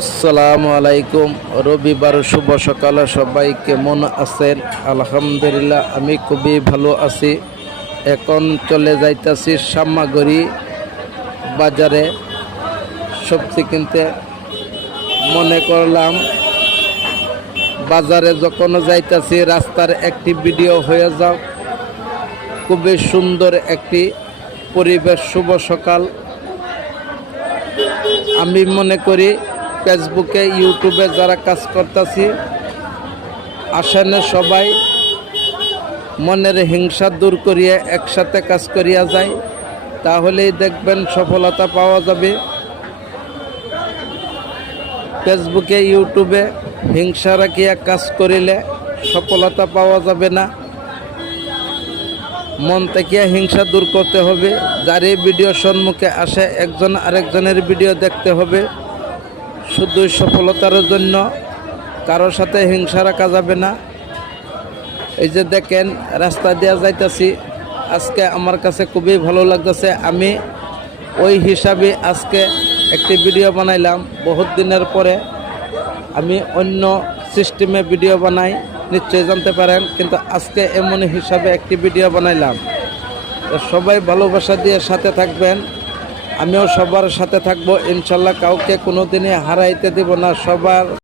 আসসালামু আলাইকুম। রবিবার শুভ সকালে সবাই কেমন আছেন? আলহামদুলিল্লাহ আমি খুবই ভালো আছি। এখন চলে যাইতাছি সামাগরি বাজারে সবজি কিনতে। মনে করলাম বাজারে যখন যাইতাছি রাস্তার একটি ভিডিও হয়ে যাও। খুবই সুন্দর একটি পরিবেশ, শুভ সকাল। আমি মনে করি ফেসবুকে ইউটিউবে যারা কাজ করতেছি আসেন সবাই মনের হিংসা দূর করিয়ে একসাথে কাজ করিয়া যায়, তাহলেই দেখবেন সফলতা পাওয়া যাবে। ফেসবুকে ইউটিউবে হিংসা রাখিয়া কাজ করিলে সফলতা পাওয়া যাবে না। মন থেকে হিংসা দূর করতে হবে। যার এই ভিডিও সম্মুখে আসে একজন আরেকজনের ভিডিও দেখতে হবে। শুধু সফলতার জন্য কারোর সাথে হিংসা রাখা যাবে না। এই যে দেখেন রাস্তা দিয়ে যাইতেছি, আজকে আমার কাছে খুবই ভালো লাগতেছে। আমি ওই হিসাবে আজকে একটি ভিডিও বানাইলাম। বহুত দিনের পরে আমি অন্য সিস্টেমে ভিডিও বানাই, নিশ্চয়ই জানতে পারেন, কিন্তু আজকে এমন হিসাবে একটি ভিডিও বানাইলাম। তো সবাই ভালোবাসা দিয়ে সাথে থাকবেন, আমিও সবার সাথে থাকবো ইনশাল্লাহ। কাউকে কোনো দিনই হারাইতে দেব না। সবার